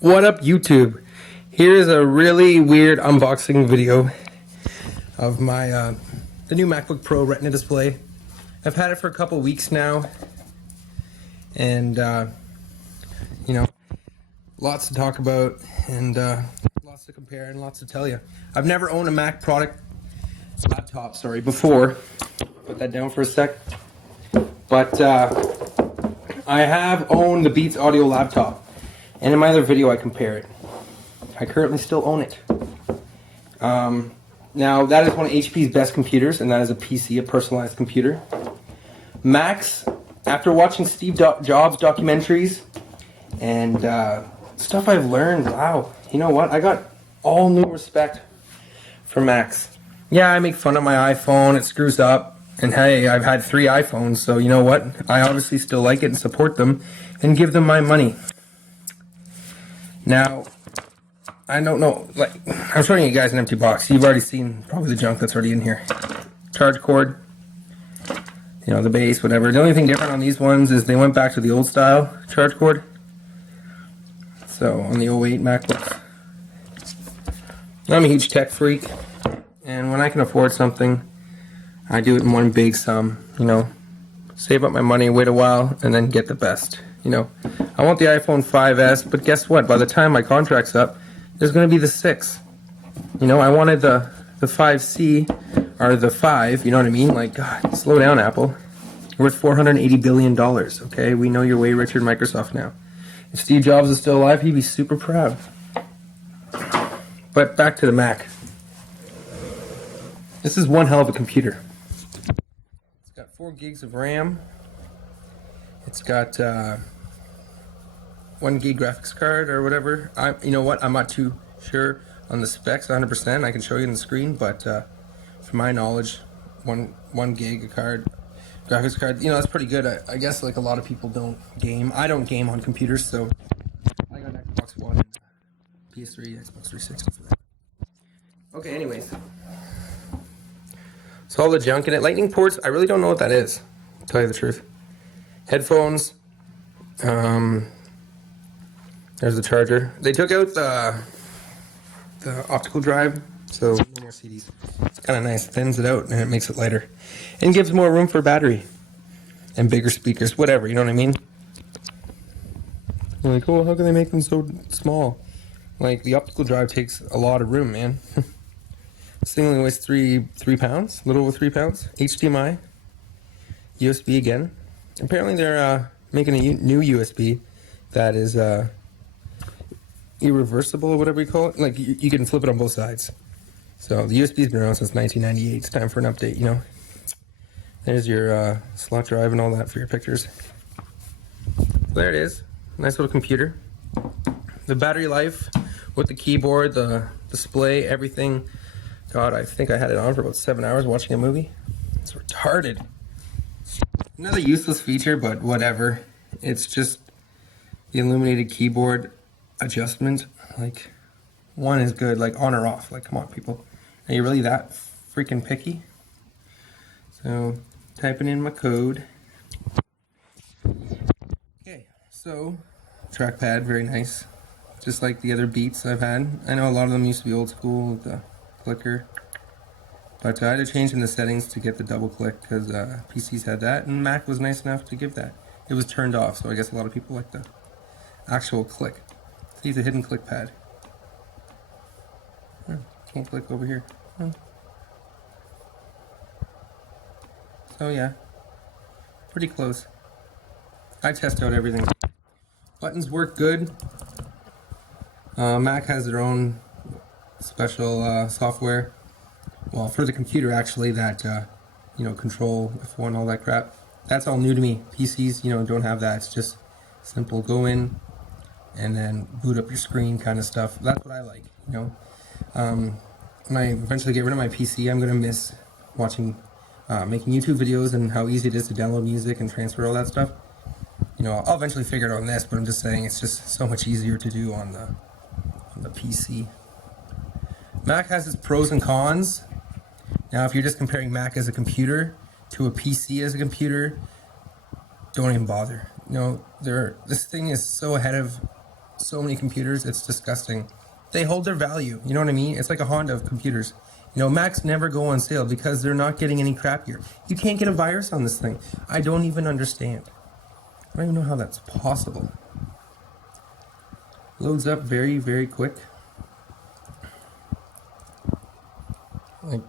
What up, YouTube? Here's a really weird unboxing video of my the new MacBook Pro Retina display. I've had it for a couple weeks now, and you know, lots to talk about and lots to compare and lots to tell you. I've never owned a Mac laptop before. Put that down for a sec. But I have owned the Beats Audio laptop. And in my other video, I compare it. I currently still own it. Now, that is one of HP's best computers, and that is a PC, a personalized computer. Macs, after watching Steve Jobs documentaries and stuff I've learned, wow, you know what? I got all new respect for Macs. Yeah, I make fun of my iPhone, it screws up. And hey, I've had 3 iPhones, so you know what? I obviously still like it and support them and give them my money. Now, I don't know, like, I'm showing you guys an empty box. You've already seen probably the junk that's already in here. Charge cord, you know, the base, whatever. The only thing different on these ones is they went back to the old style charge cord. So, on the 08 MacBooks. I'm a huge tech freak, and when I can afford something, I do it in one big sum, you know. Save up my money, wait a while, and then get the best. You know, I want the iPhone 5S, but guess what? By the time my contract's up, there's going to be the 6. You know, I wanted the 5C, or the 5, you know what I mean? Like, God, slow down, Apple. You're worth $480 billion, okay? We know you're way richer than Microsoft now. If Steve Jobs is still alive, he'd be super proud. But back to the Mac. This is one hell of a computer. It's got 4 gigs of RAM. It's got 1 gig graphics card or whatever. You know what? I'm not too sure on the specs 100%. I can show you on the screen, but from my knowledge, 1 gig graphics card. You know, that's pretty good. I guess like a lot of people don't game. I don't game on computers, so I got an Xbox One, PS3, Xbox 360 for that. Okay, anyways. So all the junk in it. Lightning ports, I really don't know what that is, to tell you the truth. Headphones. There's the charger. They took out the optical drive, so no more CDs. It's kind of nice. Thins it out and it makes it lighter, and gives more room for battery and bigger speakers. Whatever, you know what I mean? I'm like, oh, how can they make them so small? Like the optical drive takes a lot of room, man. This thing only weighs 3 pounds, a little over 3 pounds. HDMI, USB again. Apparently they're making a new USB that is irreversible or whatever you call it. Like you can flip it on both sides. So the USB's been around since 1998. It's time for an update, you know. There's your slot drive and all that for your pictures. There it is. Nice little computer. The battery life with the keyboard, the display, everything. God, I think I had it on for about 7 hours watching a movie. It's retarded. Another useless feature, but whatever. It's just the illuminated keyboard adjustment. Like, one is good, like on or off. Like, come on, people. Are you really that freaking picky? So, typing in my code. Okay, so, trackpad, very nice. Just like the other Beats I've had. I know a lot of them used to be old school with the clicker. But I had to change in the settings to get the double click because PCs had that, and Mac was nice enough to give that. It was turned off, so I guess a lot of people like the actual click. See the hidden click pad. Can't click over here. So yeah, pretty close. I test out everything. Buttons work good. Mac has their own special software. Well, for the computer actually, that you know, control F1, all that crap. That's all new to me. PCs, you know, don't have that. It's just simple. Go in and then boot up your screen kind of stuff. That's what I like, you know. When I eventually get rid of my PC, I'm gonna miss watching, making YouTube videos and how easy it is to download music and transfer all that stuff. You know, I'll eventually figure it out on this, but I'm just saying it's just so much easier to do on the PC. Mac has its pros and cons. Now, if you're just comparing Mac as a computer to a PC as a computer, don't even bother. You know, this thing is so ahead of so many computers, it's disgusting. They hold their value, you know what I mean? It's like a Honda of computers. You know, Macs never go on sale because they're not getting any crappier. You can't get a virus on this thing. I don't even understand. I don't even know how that's possible. Loads up very, very quick. Like,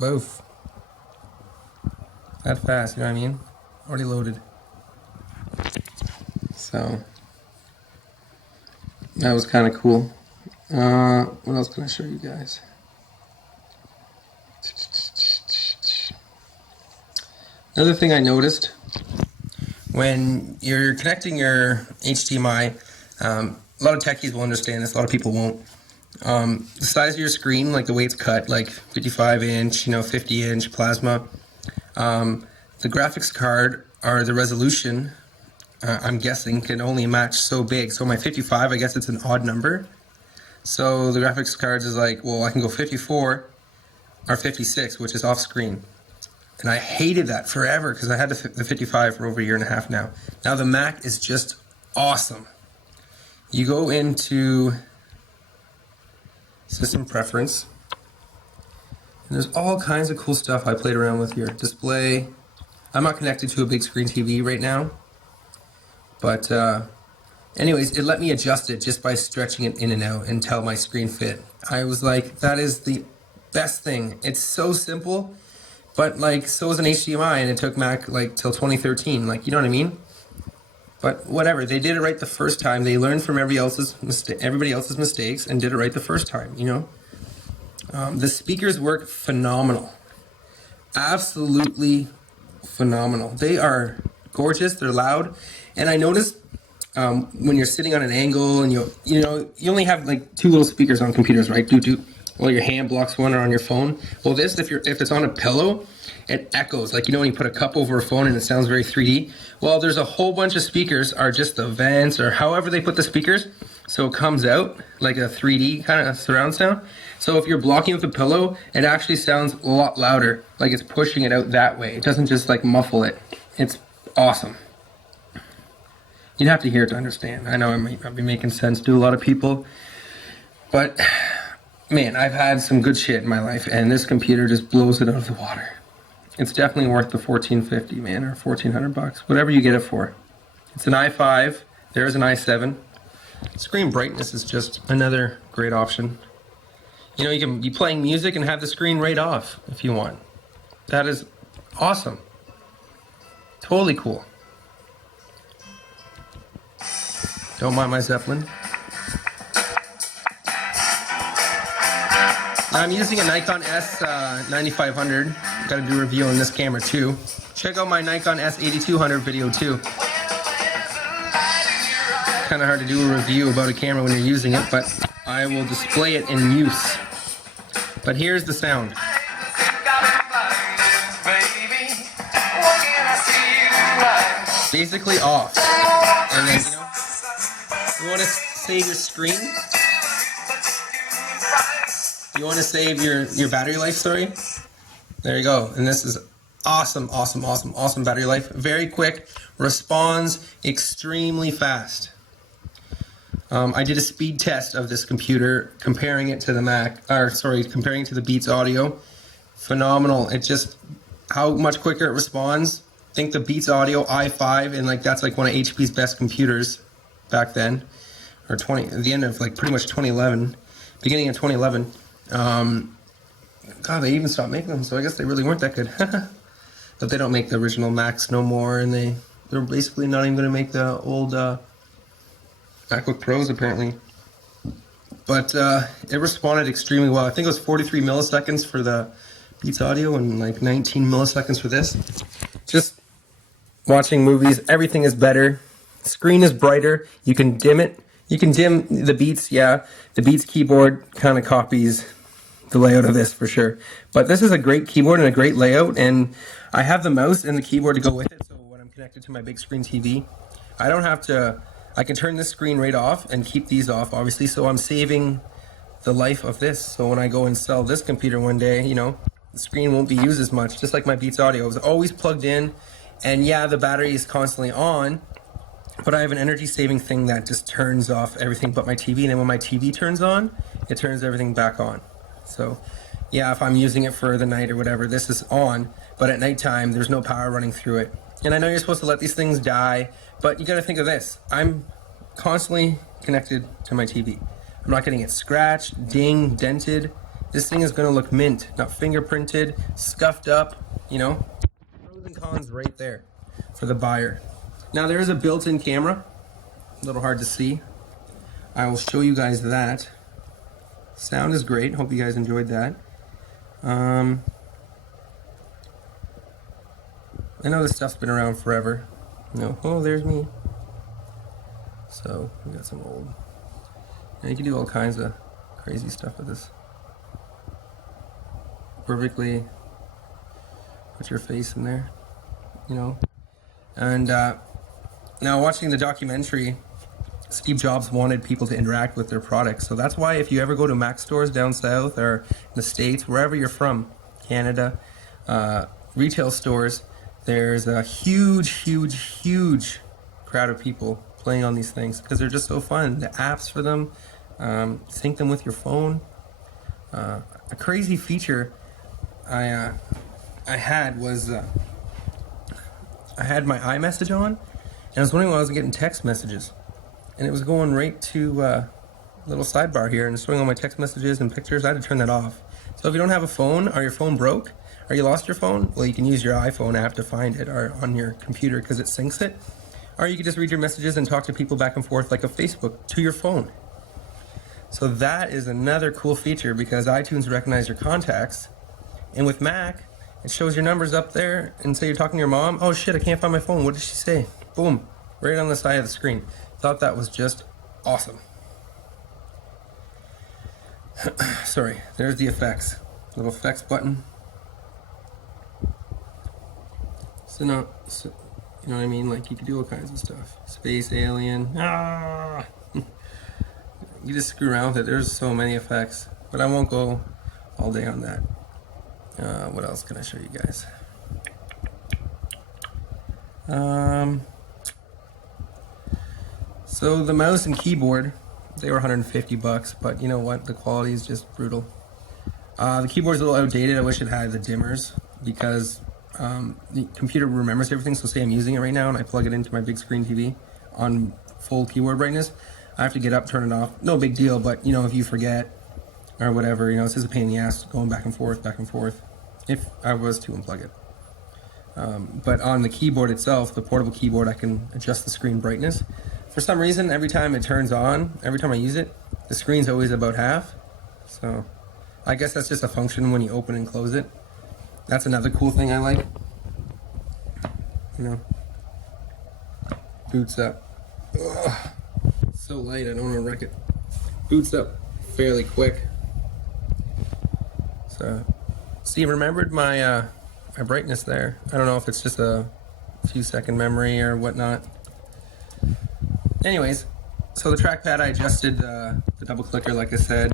both. That fast, you know what I mean? Already loaded. So, that was kind of cool. What else can I show you guys? Another thing I noticed, when you're connecting your HDMI, a lot of techies will understand this, a lot of people won't. The size of your screen, like the way it's cut, like 55 inch, 50 inch plasma, the graphics card or the resolution, I'm guessing, can only match so big. So my 55, I guess it's an odd number. So the graphics cards is like, well, I can go 54 or 56, which is off screen. And I hated that forever because I had the 55 for over a year and a half now. Now the Mac is just awesome. You go into System Preference, and there's all kinds of cool stuff I played around with here. Display. I'm not connected to a big screen TV right now, but anyways, it let me adjust it just by stretching it in and out until my screen fit. I was like, that is the best thing. It's so simple. But like, so is an HDMI, and it took Mac like till 2013. Like, you know what I mean? But whatever, they did it right the first time. They learned from everybody else's mistakes and did it right the first time. The speakers work phenomenal, absolutely phenomenal. They are gorgeous. They're loud, and I noticed when you're sitting on an angle and you only have like two little speakers on computers, right? Well, your hand blocks one or on your phone. Well, this, if it's on a pillow, it echoes. Like, when you put a cup over a phone and it sounds very 3D. Well, there's a whole bunch of speakers, or just the vents, or however they put the speakers, so it comes out like a 3D kind of surround sound. So if you're blocking with a pillow, it actually sounds a lot louder, like it's pushing it out that way. It doesn't just like muffle it. It's awesome. You'd have to hear it to understand. I know I might not be making sense to a lot of people, but man, I've had some good shit in my life, and this computer just blows it out of the water. It's definitely worth the $1,450, man, or $1,400, whatever you get it for. It's an i5. There's an i7. Screen brightness is just another great option. You can be playing music and have the screen right off if you want. That is awesome. Totally cool. Don't mind my Zeppelin. I'm using a Nikon S9500. Got to do a review on this camera too. Check out my Nikon S8200 video too. Kind of hard to do a review about a camera when you're using it, but I will display it in use. But here's the sound. Basically off. And then, you want to save your screen? You want to save your battery life, sorry? There you go. And this is awesome battery life. Very quick, responds extremely fast. I did a speed test of this computer, comparing it to the comparing it to the Beats Audio. Phenomenal. It just, how much quicker it responds. I think the Beats Audio i5, and that's like one of HP's best computers back then, or at the end of pretty much 2011, beginning of 2011. God, they even stopped making them, so I guess they really weren't that good. But they don't make the original Macs no more, and they're basically not even going to make the old Macbook Pros apparently. But it responded extremely well. I think it was 43 milliseconds for the Beats Audio and 19 milliseconds for this. Just watching movies, everything is better. Screen is brighter. You can dim it. You can dim the Beats, yeah. The Beats keyboard kind of copies the layout of this for sure. But this is a great keyboard and a great layout, and I have the mouse and the keyboard to go with it, so when I'm connected to my big screen TV, I don't have to, I can turn this screen right off and keep these off, obviously, so I'm saving the life of this. So when I go and sell this computer one day, the screen won't be used as much, just like my Beats Audio. It was always plugged in, and yeah, the battery is constantly on, But I have an energy saving thing that just turns off everything but my TV, and then when my TV turns on, it turns everything back on. So yeah, if I'm using it for the night or whatever, this is on, but at nighttime there's no power running through it. And I know you're supposed to let these things die, but you gotta think of this. I'm constantly connected to my TV. I'm not getting it scratched, dinged, dented. This thing is gonna look mint, not fingerprinted, scuffed up, you know? Pros and cons right there for the buyer. Now there is a built-in camera, a little hard to see. I will show you guys that. Sound is great, hope you guys enjoyed that. I know this stuff's been around forever. You know, oh, there's me. So, we got some old. Now you can do all kinds of crazy stuff with this. Perfectly put your face in there, you know. And now watching the documentary, Steve Jobs wanted people to interact with their products. So that's why if you ever go to Mac stores down south or in the States, wherever you're from, Canada, retail stores, there's a huge crowd of people playing on these things because they're just so fun. The apps for them, sync them with your phone. A crazy feature I had was I had my iMessage on, and I was wondering why I wasn't getting text messages. And it was going right to a little sidebar here and it's showing all my text messages and pictures. I had to turn that off. So if you don't have a phone or your phone broke or you lost your phone, well, you can use your iPhone app to find it or on your computer because it syncs it. Or you can just read your messages and talk to people back and forth like a Facebook to your phone. So that is another cool feature because iTunes recognizes your contacts. And with Mac, it shows your numbers up there and say you're talking to your mom. Oh shit, I can't find my phone. What did she say? Boom, right on the side of the screen. Thought that was just awesome. Sorry, there's the effects. Little effects button. So you know what I mean? Like you can do all kinds of stuff. Space alien. Ah! You just screw around with it. There's so many effects, but I won't go all day on that. What else can I show you guys? So the mouse and keyboard, they were $150, but you know what? The quality is just brutal. The keyboard's a little outdated. I wish it had the dimmers because the computer remembers everything. So say I'm using it right now and I plug it into my big screen TV on full keyboard brightness. I have to get up, turn it off. No big deal, but you know, if you forget or whatever, you know, it's just a pain in the ass going back and forth, if I was to unplug it. But on the keyboard itself, the portable keyboard, I can adjust the screen brightness. For some reason, every time it turns on, every time I use it, the screen's always about half. So I guess that's just a function when you open and close it. That's another cool thing I like. You know, boots up. Ugh, so light, I don't want to wreck it. Boots up fairly quick. So, see, remembered my my brightness there. I don't know if it's just a few second memory or whatnot. Anyways, so the trackpad, I adjusted the double clicker like I said.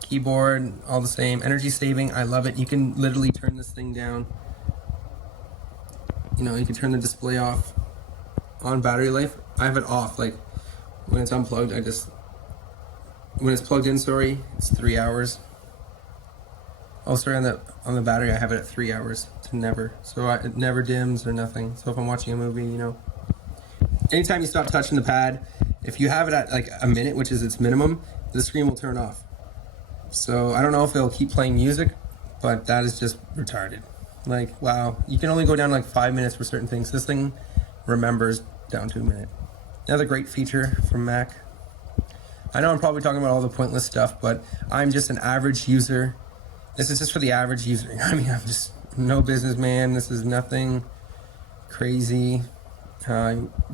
Keyboard, all the same. Energy saving, I love it. You can literally turn this thing down. You know, you can turn the display off. On battery life, I have it off. Like when it's unplugged, when it's plugged in, sorry, it's 3 hours. Oh, sorry, on the battery, I have it at 3 hours to never. So it never dims or nothing. So if I'm watching a movie, you know, anytime you stop touching the pad, if you have it at like a minute, which is its minimum, the screen will turn off. So I don't know if it'll keep playing music, but that is just retarded. Like, wow, you can only go down like 5 minutes for certain things. This thing remembers down to a minute. Another great feature from Mac. I know I'm probably talking about all the pointless stuff, but I'm just an average user. This is just for the average user. I mean, I'm just no businessman. This is nothing crazy.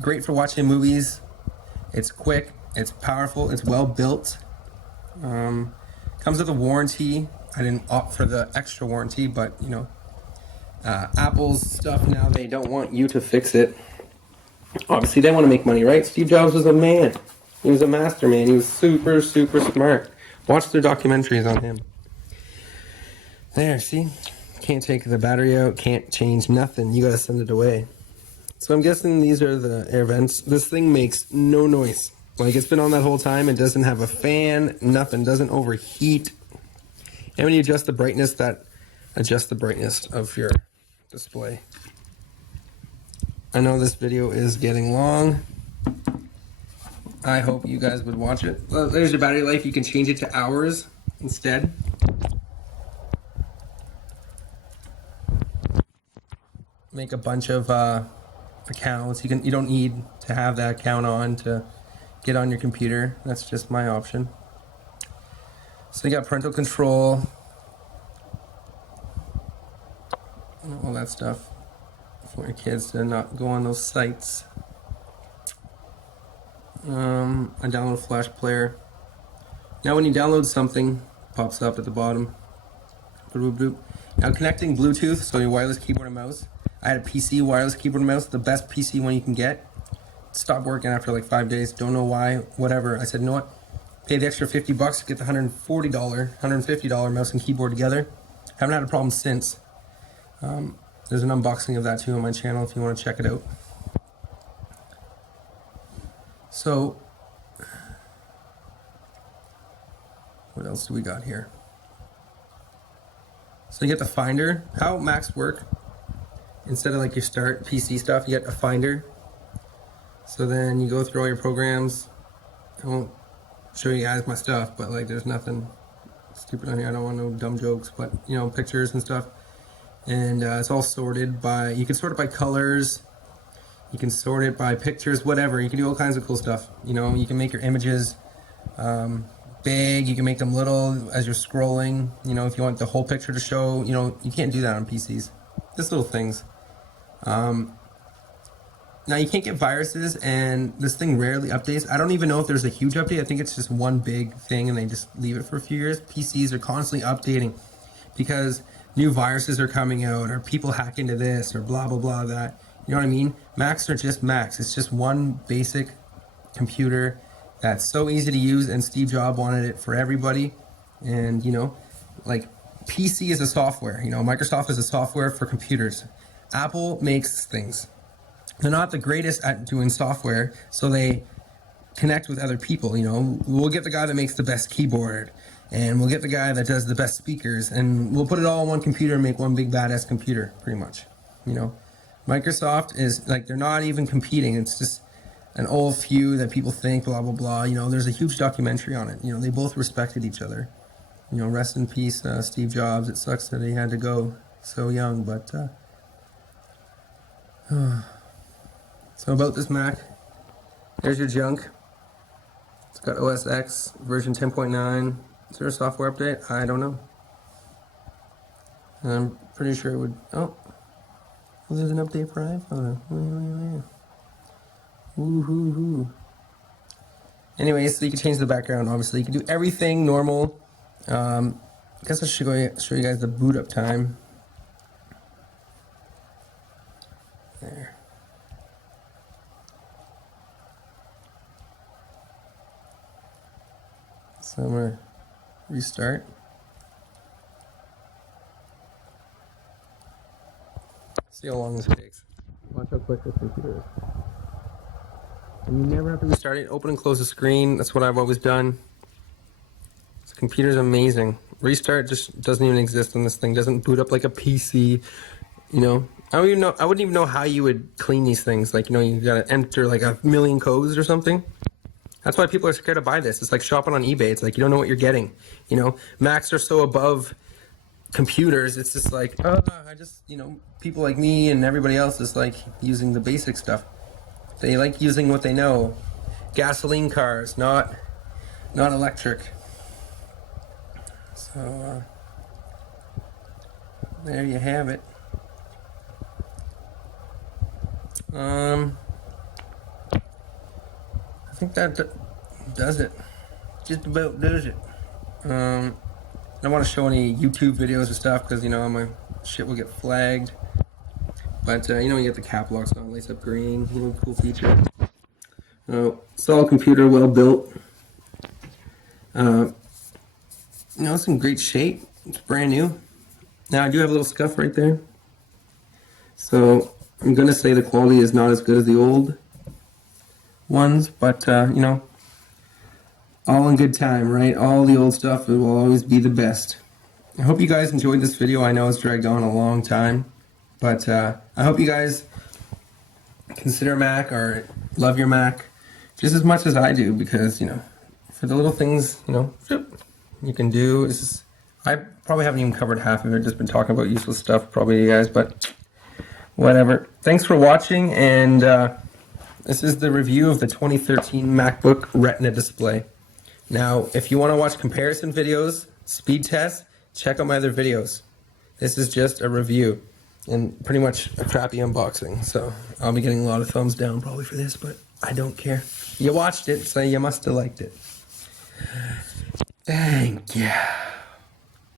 Great for watching movies. It's quick. It's powerful. It's well built. Comes with a warranty. I didn't opt for the extra warranty, but you know, Apple's stuff now, they don't want you to fix it. Obviously, they want to make money, right? Steve Jobs was a man. He was a master man. He was super smart. Watch their documentaries on him. There, see? Can't take the battery out, can't change nothing. You gotta send it away. So I'm guessing these are the air vents. This thing makes no noise. Like, it's been on that whole time. It doesn't have a fan, nothing, doesn't overheat. And when you adjust the brightness, that adjusts the brightness of your display. I know this video is getting long. I hope you guys would watch it. Well, there's your battery life. You can change it to hours instead. Make a bunch of accounts. You don't need to have that account on to get on your computer. That's just my option. So you got parental control, all that stuff for your kids to not go on those sites. I download a Flash player. Now when you download something, it pops up at the bottom. Boop, boop. Now connecting Bluetooth, so your wireless keyboard and mouse. I had a PC wireless keyboard and mouse, the best PC one you can get. Stopped working after like 5 days. Don't know why. Whatever. I said, you know what? Pay the extra $50 to get the $140, $150 mouse and keyboard together. Haven't had a problem since. There's an unboxing of that too on my channel if you want to check it out. So, what else do we got here? So you get the Finder. How Macs work, instead of like your start PC stuff, you get a Finder. So then you go through all your programs. I won't show you guys my stuff, but like there's nothing stupid on here. I don't want no dumb jokes, but you know, pictures and stuff. And it's all sorted by, you can sort it by colors, you can sort it by pictures, whatever. You can do all kinds of cool stuff. You know, you can make your images big, you can make them little as you're scrolling. You know, if you want the whole picture to show, you know, you can't do that on PCs. Just little things. Now you can't get viruses, and this thing rarely updates. I don't even know if there's a huge update. I think it's just one big thing and they just leave it for a few years. PCs are constantly updating because new viruses are coming out, or people hack into this, or blah blah blah that. You know what I mean? Macs are just Macs. It's just one basic computer that's so easy to use, and Steve Jobs wanted it for everybody. And you know, like PC is a software. You know, Microsoft is a software for computers. Apple makes things. They're not the greatest at doing software, so they connect with other people. You know, we'll get the guy that makes the best keyboard, and we'll get the guy that does the best speakers, and we'll put it all on one computer and make one big badass computer, pretty much. You know, Microsoft is like, they're not even competing. It's just an old few that people think blah blah blah. You know, there's a huge documentary on it. You know, they both respected each other. You know, rest in peace, Steve Jobs. It sucks that he had to go so young, but so about this Mac, there's your junk. It's got OS X version 10.9. Is there a software update? I don't know. I'm pretty sure it would. Oh, well, there's an update for iPhone. Woohoo! Anyways, so you can change the background. Obviously, you can do everything normal. I guess I should show you guys the boot up time. There. So I'm gonna restart. See how long this takes. Watch how quick this computer is. And you never have to restart it. Open and close the screen. That's what I've always done. This computer's amazing. Restart just doesn't even exist on this thing. Doesn't boot up like a PC. You know, I wouldn't even know how you would clean these things. Like, you know, you gotta enter like 1,000,000 codes or something. That's why people are scared to buy this. It's like shopping on eBay. It's like you don't know what you're getting. You know, Macs are so above computers. It's just like, you know, people like me and everybody else is like using the basic stuff. They like using what they know. Gasoline cars, not electric. So there you have it. I think that does it. Just about does it. I don't want to show any YouTube videos or stuff because, you know, my shit will get flagged. But, you know, you get the cap locks on, lace up green, really cool feature. Solid computer, well built. You know, it's in great shape. It's brand new. Now, I do have a little scuff right there. So, I'm gonna say the quality is not as good as the old ones, but you know, all in good time, right? All the old stuff will always be the best. I hope you guys enjoyed this video. I know it's dragged on a long time, but I hope you guys consider Mac or love your Mac just as much as I do, because, you know, for the little things, you know, you can do. I probably haven't even covered half of it, just been talking about useless stuff probably to you guys, but whatever. Thanks for watching, and this is the review of the 2013 MacBook Retina display. Now, if you want to watch comparison videos, speed tests, check out my other videos. This is just a review and pretty much a crappy unboxing, so I'll be getting a lot of thumbs down probably for this, but I don't care. You watched it, so you must have liked it. Thank you.